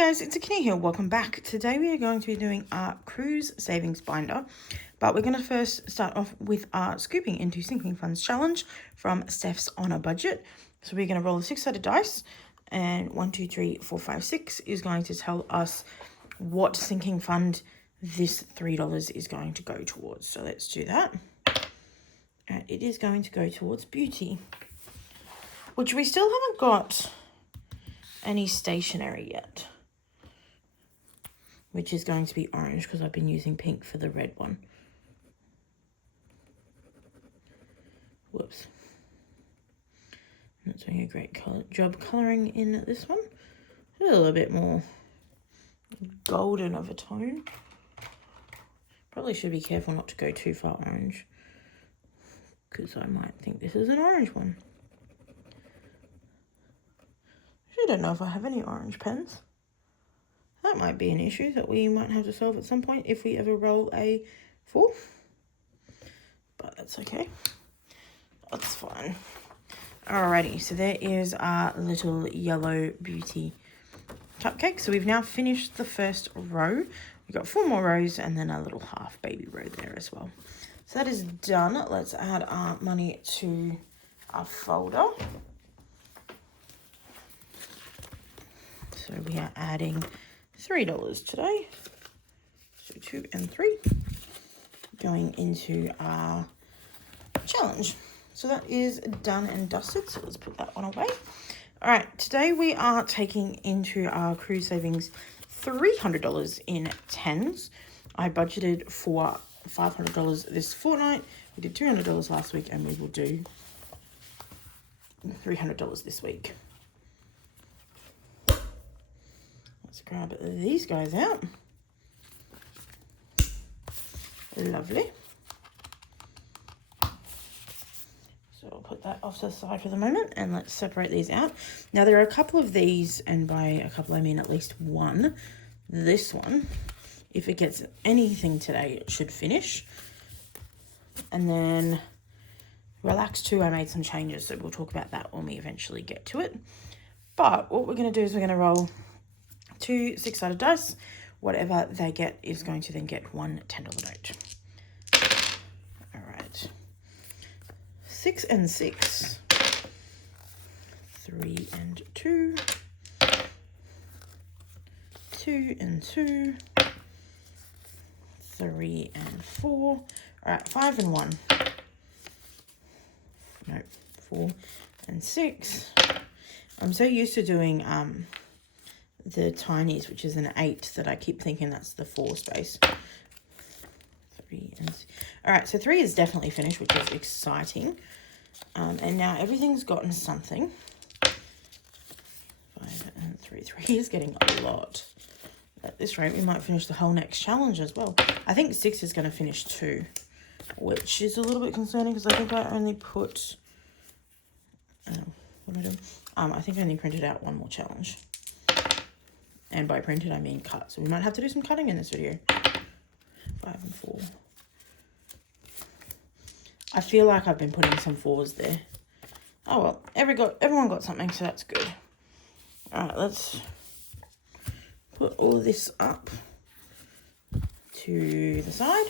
guys, it's Akini here. Welcome back. Today we are going to be doing our cruise savings binder, but we're going to first start off with our scooping into sinking funds challenge from Steph's on a budget. So we're going to roll a 6-sided dice, and 1, 2, 3, 4, 5, 6 is going to tell us what sinking fund this $3 is going to go towards. So let's do that. And it is going to go towards beauty, which we still haven't got any stationery yet, which is going to be orange because I've been using pink for the red one. Whoops. Not doing a great job colouring in this one. A little bit more golden of a tone. Probably should be careful not to go too far orange, because I might think this is an orange one. I don't know if I have any orange pens. That might be an issue that we might have to solve at some point if we ever roll a 4. But that's okay. That's fine. Alrighty, so there is our little yellow beauty cupcake. So we've now finished the first row. We've got 4 more rows and then a little half baby row there as well. So that is done. Let's add our money to our folder. So we are adding $3 today. So 2 and 3 going into our challenge. So that is done and dusted. So let's put that one away. All right, today we are taking into our cruise savings $300 in tens. I budgeted for $500 this fortnight. We did $200 last week, and we will do $300 this week. Let's grab these guys out. Lovely. So I'll put that off to the side for the moment, and let's separate these out. Now there are a couple of these, and by a couple I mean at least one. This one, if it gets anything today, it should finish. And then Relax 2, I made some changes, so we'll talk about that when we eventually get to it. But what we're going to do is we're going to roll 2 6-sided dice. Whatever they get is going to then get one $10 note. All right. 6 and 6. 3 and 2. 2 and 2. 3 and 4. All right, 5 and 1. No, 4 and 6. I'm so used to doing the tinies, which is an 8, that I keep thinking that's the 4 space. 3 and all right, so 3 is definitely finished, which is exciting. And now everything's gotten something. 5 and 3. 3 is getting a lot. At this rate, we might finish the whole next challenge as well. I think 6 is going to finish too, which is a little bit concerning because I think I only put... what am I doing? I think I only printed out 1 more challenge. And by printed, I mean cut. So we might have to do some cutting in this video. 5 and 4. I feel like I've been putting some 4s there. Oh well, everyone got something, so that's good. All right, let's put all this up to the side.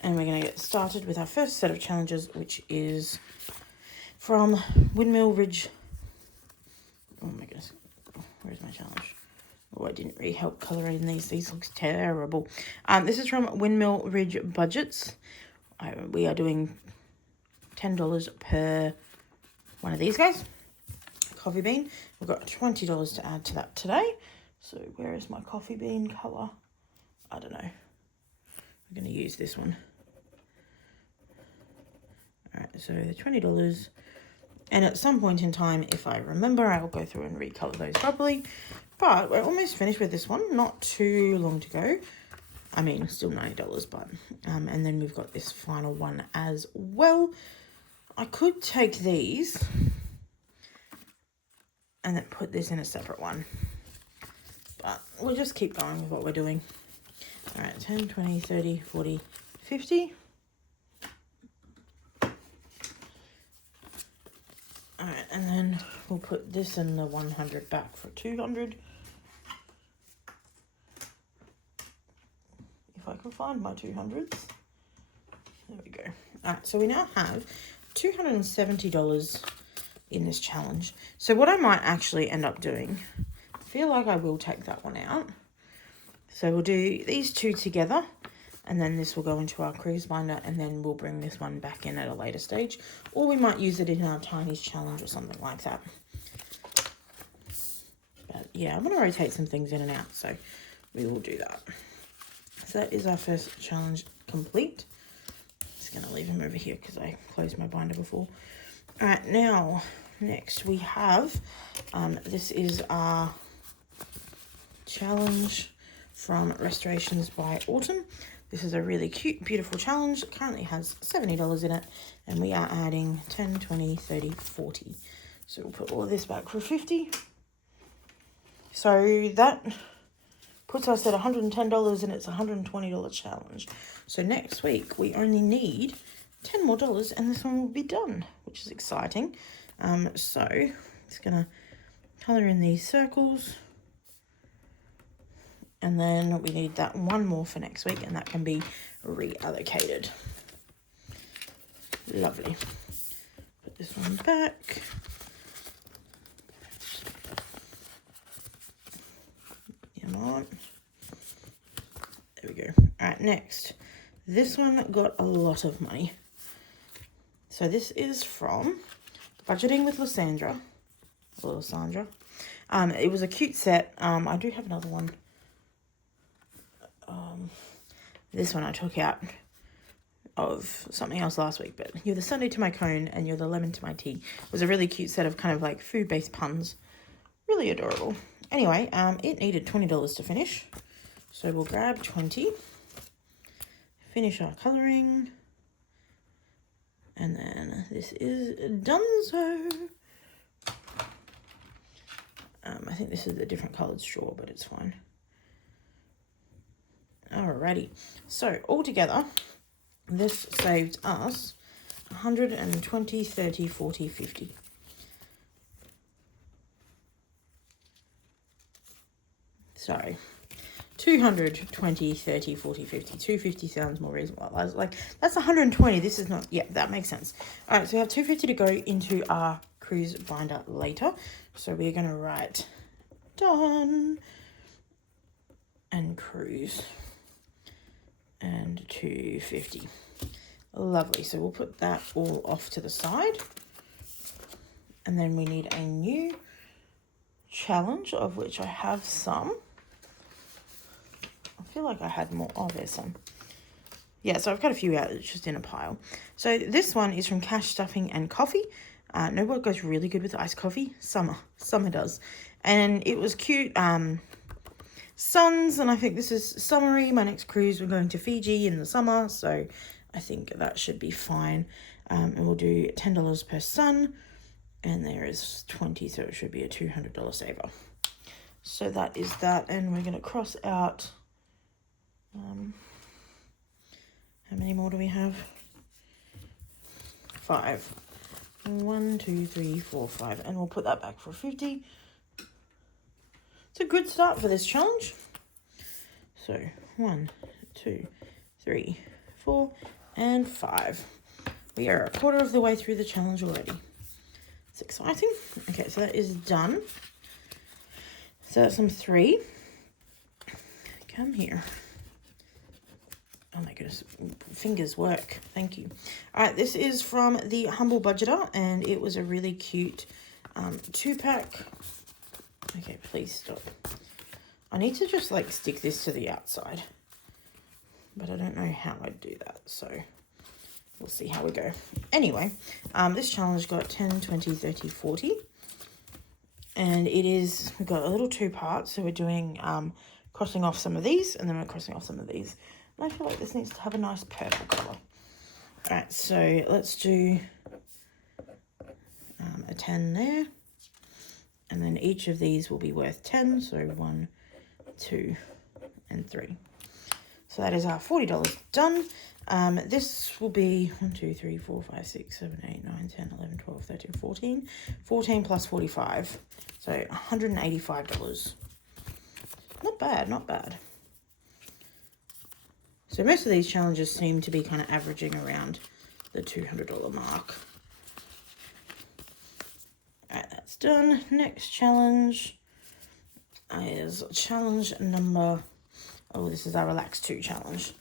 And we're going to get started with our first set of challenges, which is from Windmill Ridge. Oh my goodness. Where's my challenge? Oh, I didn't really help colouring these. These looks terrible. This is from Windmill Ridge Budgets. We are doing $10 per one of these guys. Coffee bean. We've got $20 to add to that today. So where is my coffee bean colour? I don't know. I'm going to use this one. All right, so the $20. And at some point in time, if I remember, I'll go through and recolour those properly. But we're almost finished with this one. Not too long to go. I mean, still $90, but... and then we've got this final one as well. I could take these and then put this in a separate one. But we'll just keep going with what we're doing. All right, 10, 20, 30, 40, 50. All right, and then we'll put this in the 100 back for 200. I can find my 200s. There we go. All right, so we now have $270 in this challenge. So what I might actually end up doing, I feel like I will take that one out. So we'll do these two together, and then this will go into our cruise binder, and then we'll bring this one back in at a later stage. Or we might use it in our Tiny's challenge or something like that. But yeah, I'm going to rotate some things in and out, so we will do that. So that is our first challenge complete. Just going to leave him over here because I closed my binder before. All right, now, next we have, this is our challenge from Restorations by Autumn. This is a really cute, beautiful challenge. It currently has $70 in it, and we are adding 10, 20, 30, 40. So we'll put all of this back for 50. So that puts us at $110, and it's a $120 challenge. So next week we only need $10 more, and this one will be done, which is exciting. So just gonna color in these circles, and then we need that one more for next week, and that can be reallocated. Lovely. Put this one back. Come on. There we go. All right, next. This one got a lot of money. So this is from Budgeting with Lysandra. It was a cute set. I do have another one. This one I took out of something else last week, but You're the Sunday to My Cone and You're the Lemon to My Tea. It was a really cute set of kind of like food-based puns. Really adorable. Anyway, it needed $20 to finish. So we'll grab 20. Finish our colouring. And then this is donezo. I think this is a different coloured straw, but it's fine. Alrighty. So altogether, this saved us 120, 30, 40, 50. Sorry. 220, 30, 40, 50. 250 sounds more reasonable. I was like, that's 120. This is not... Yeah, that makes sense. All right, so we have 250 to go into our cruise binder later. So we're going to write done and cruise and 250. Lovely. So we'll put that all off to the side. And then we need a new challenge, of which I have some. I feel like I had more. Oh, there's some. Yeah, so I've got a few out. It's just in a pile. So this one is from Cash Stuffing and Coffee. Know what goes really good with iced coffee? Summer. Summer does. And it was cute. Suns, and I think this is summery. My next cruise, we're going to Fiji in the summer, so I think that should be fine. And we'll do $10 per sun, and there is 20, so it should be a $200 saver. So that is that, and we're going to cross out... how many more do we have? 5. 1, 2, 3, 4, 5, and we'll put that back for 50. It's a good start for this challenge. So 1, 2, 3, 4, and 5. We are a quarter of the way through the challenge already. It's exciting. Okay, so that is done. So that's some 3. Come here. Oh my goodness, fingers work. Thank you. All right, this is from the Humble Budgeter, and it was a really cute 2-pack. Okay, please stop. I need to just like stick this to the outside, but I don't know how I'd do that, so we'll see how we go. Anyway, this challenge got 10, 20, 30, 40, and it is, we've got a little 2 parts, so we're doing crossing off some of these, and then we're crossing off some of these. And I feel like this needs to have a nice purple colour. All right, so let's do a 10 there. And then each of these will be worth 10. So 1, 2, and 3. So that is our $40 done. This will be 1, 2, 3, 4, 5, 6, 7, 8, 9, 10, 11, 12, 13, 14. 14 plus 45. So $185. Not bad, not bad. So So most of these challenges seem to be kind of averaging around the $200 mark. Alright, that's done. Next challenge is challenge number, oh, this is our Relax 2 challenge.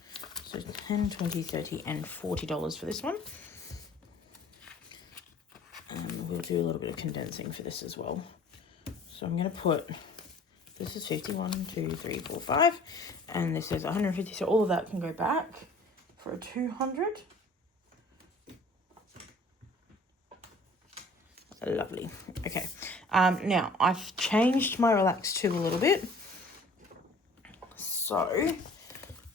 So 10, 20, 30, and $40 for this one. We'll do a little bit of condensing for this as well. So I'm going to put, this is 50, 1, 2, 3, 4, 5, and this is 150. So all of that can go back for a 200. Lovely. Okay. Now I've changed my Relax 2 a little bit. So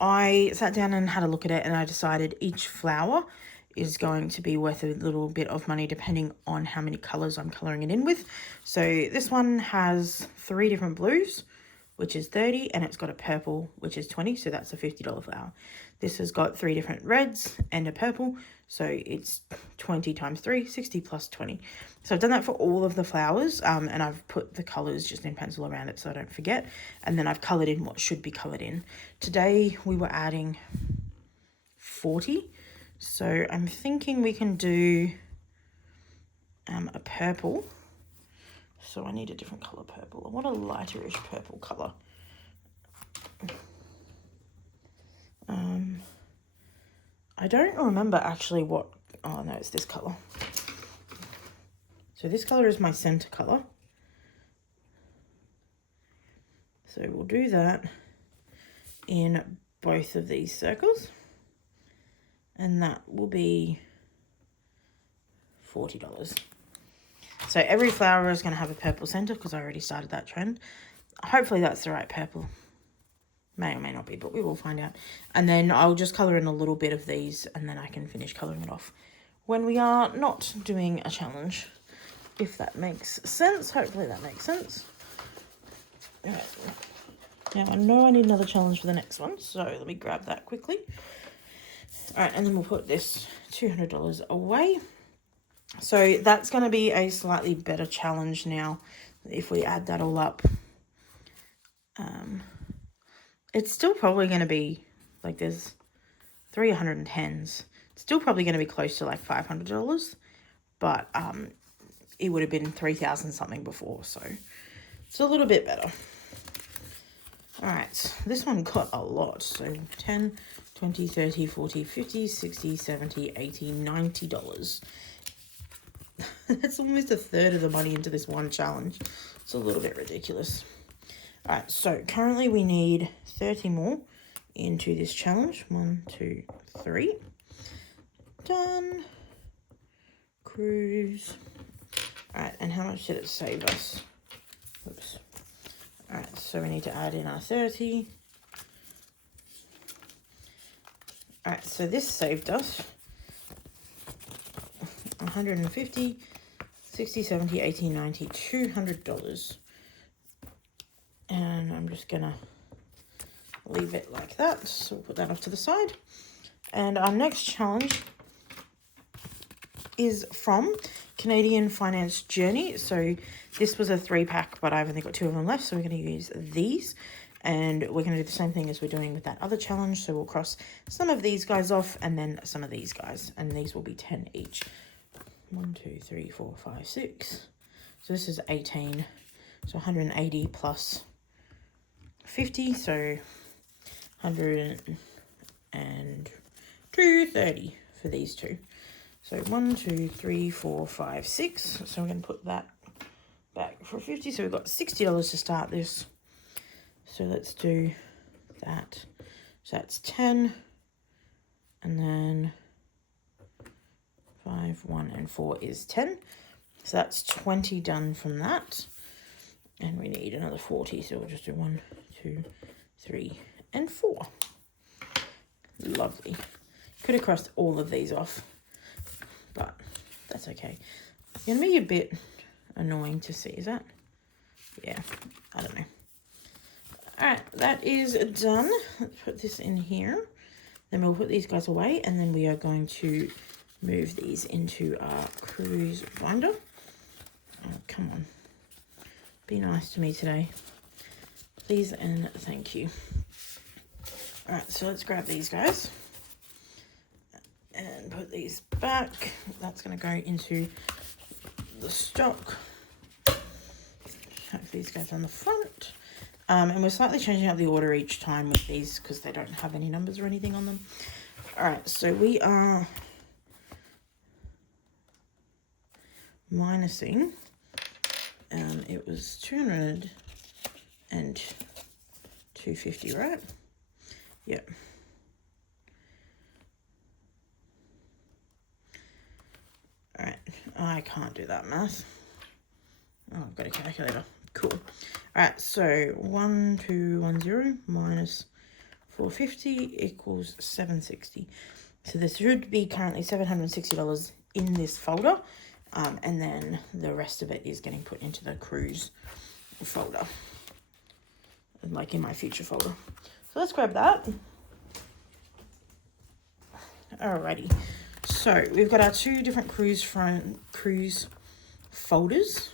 I sat down and had a look at it, and I decided each flower is going to be worth a little bit of money depending on how many colors I'm coloring it in with. So this one has 3 different blues, which is 30, and it's got a purple, which is 20, so that's a $50 flower. This has got 3 different reds and a purple, so it's 20 times 3, 60 plus 20. So I've done that for all of the flowers, and I've put the colors just in pencil around it so I don't forget, and then I've colored in what should be colored in. Today we were adding 40, so I'm thinking we can do a purple. So I need a different color purple. I want a lighterish purple color. I don't remember actually what, oh no, it's this color. So this color is my center color. So we'll do that in both of these circles. And that will be $40. So every flower is going to have a purple center because I already started that trend. Hopefully that's the right purple. May or may not be, but we will find out. And then I'll just color in a little bit of these, and then I can finish coloring it off when we are not doing a challenge, if that makes sense. Hopefully that makes sense. All right. Now I know I need another challenge for the next one, so let me grab that quickly. All right, and then we'll put this $200 away. So that's going to be a slightly better challenge now if we add that all up. It's still probably going to be like there's 310s. It's still probably going to be close to like $500, but it would have been 3,000 something before, so it's a little bit better. All right, this one got a lot. So 10, 20, 30, 40, 50, 60, 70, 80, $90. That's almost a third of the money into this one challenge. It's a little bit ridiculous. All right, so currently we need 30 more into this challenge. 1, 2, 3. Done. Cruise. All right, and how much did it save us? Oops. All right, so we need to add in our 30. All right, so this saved us 150, 60, 70, 80, 90, $200. And I'm just gonna leave it like that. So we'll put that off to the side. And our next challenge is from Canadian Finance Journey. So this was a 3-pack, but I've only got 2 of them left. So we're gonna use these. And we're going to do the same thing as we're doing with that other challenge. So we'll cross some of these guys off and then some of these guys. And these will be 10 each. 1, 2, 3, 4, 5, 6. So this is 18. So 180 plus 50. So 130 for these two. So 1, 2, 3, 4, 5, 6. So we're going to put that back for 50. So we've got $60 to start this. So let's do that. So that's 10, and then 5, 1, and 4 is 10. So that's 20 done from that. And we need another 40, so we'll just do 1, 2, 3, and 4. Lovely. Could have crossed all of these off, but that's okay. It's going to be a bit annoying to see, is that? Yeah, I don't know. All right, that is done. Let's put this in here. Then we'll put these guys away, and then we are going to move these into our cruise binder. Oh, come on. Be nice to me today. Please and thank you. All right, so let's grab these guys and put these back. That's going to go into the stock. Have these guys on the front. And we're slightly changing up the order each time with these because they don't have any numbers or anything on them. All right, so we are minusing. It was 200 and 250, right? Yep. All right, I can't do that math. Oh, I've got a calculator. Cool. All right, so 1210 minus 450 equals 760. So there should be currently $760 in this folder, and then the rest of it is getting put into the cruise folder, like in my future folder. So let's grab that. Alrighty. So we've got our two different cruise folders.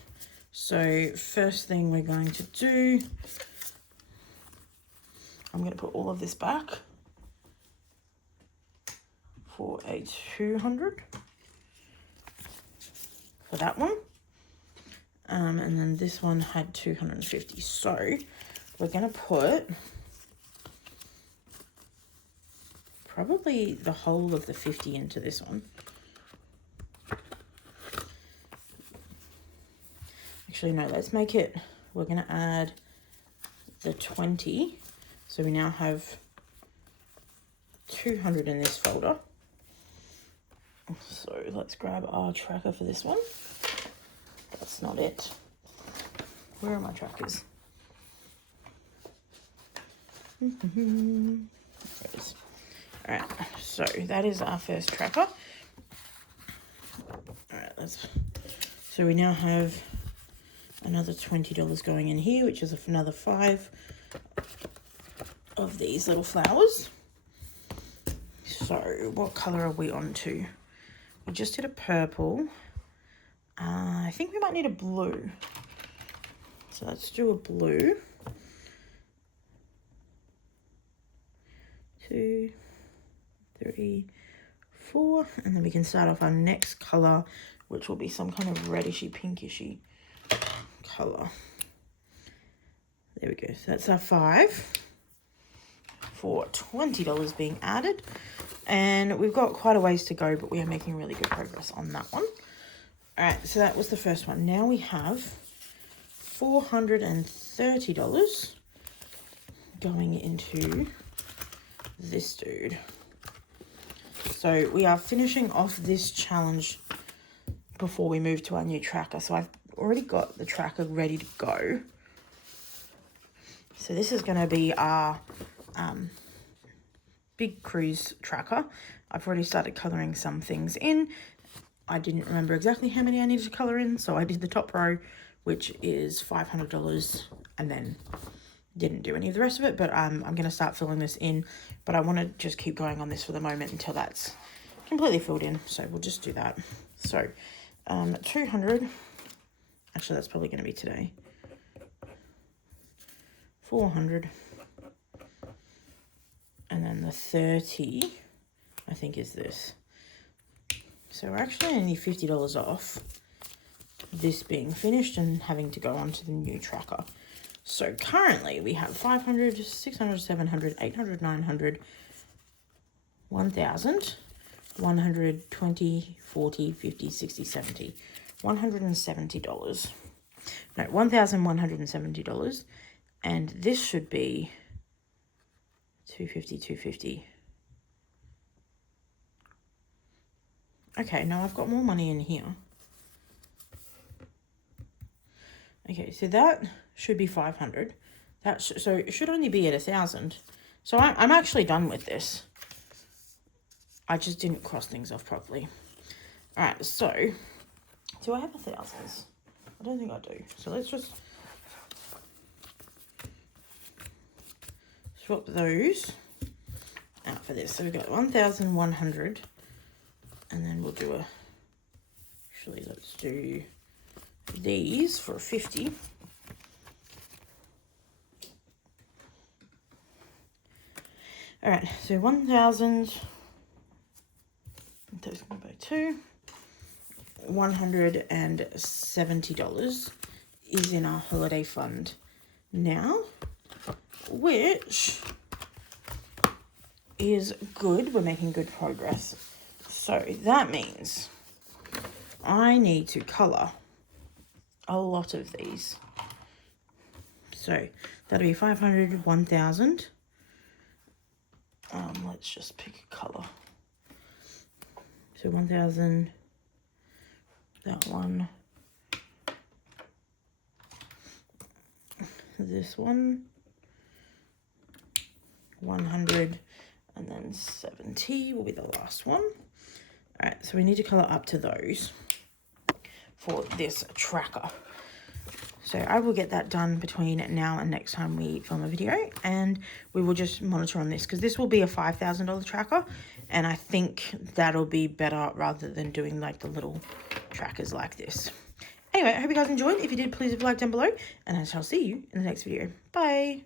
So first thing we're going to do, I'm going to put all of this back for a 200 for that one. And then this one had 250. So we're going to put probably the whole of the 50 into this one. Actually, no, let's make it, we're going to add the 20. So we now have 200 in this folder. So let's grab our tracker for this one. That's not it. Where are my trackers? There it is. All right, so that is our first tracker. All right, so we now have another $20 going in here, which is another 5 of these little flowers. So what color are we on to? We just did a purple. I think we might need a blue. So let's do a blue. 2, 3, 4, and then we can start off our next color, which will be some kind of reddishy pinkishy color. There we go. So that's our 5 for $20 being added, and we've got quite a ways to go, but we are making really good progress on that one. All right, so that was the first one. Now we have $430 going into this dude. So we are finishing off this challenge before we move to our new tracker. So I've already got the tracker ready to go. So this is going to be our big cruise tracker. I've already started colouring some things in. I didn't remember exactly how many I needed to colour in, so I did the top row, which is $500, and then didn't do any of the rest of it, but I'm going to start filling this in, but I want to just keep going on this for the moment until that's completely filled in, so we'll just do that. So 200, actually that's probably going to be today, 400, and then the 30 I think is this. So we're actually only $50 off this being finished and having to go on to the new tracker. So currently we have 500, 600, 700, 800, 900, 1,000, 120, 40, 50, 60, 70, $170. No, $1,170. And this should be 250, 250. Okay, now I've got more money in here. Okay, so that should be 500. So it should only be at 1,000. So I'm actually done with this. I just didn't cross things off properly. All right, so do I have 1,000s? I don't think I do. So let's just swap those out for this. So we've got 1,100, and then we'll do actually let's do these for 50. All right, so 1,000. Those going by 2. $170 is in our holiday fund now, which is good. We're making good progress. So that means I need to colour a lot of these. So that'll be 500, 1,000. Let's just pick a colour. So 1,000, that one, this one, 100, and then 70 will be the last one. All right, so we need to colour up to those for this tracker. So I will get that done between now and next time we film a video, and we will just monitor on this because this will be a $5,000 tracker, and I think that'll be better rather than doing like the little trackers like this. Anyway, I hope you guys enjoyed. If you did, please leave a like down below, and I shall see you in the next video. Bye.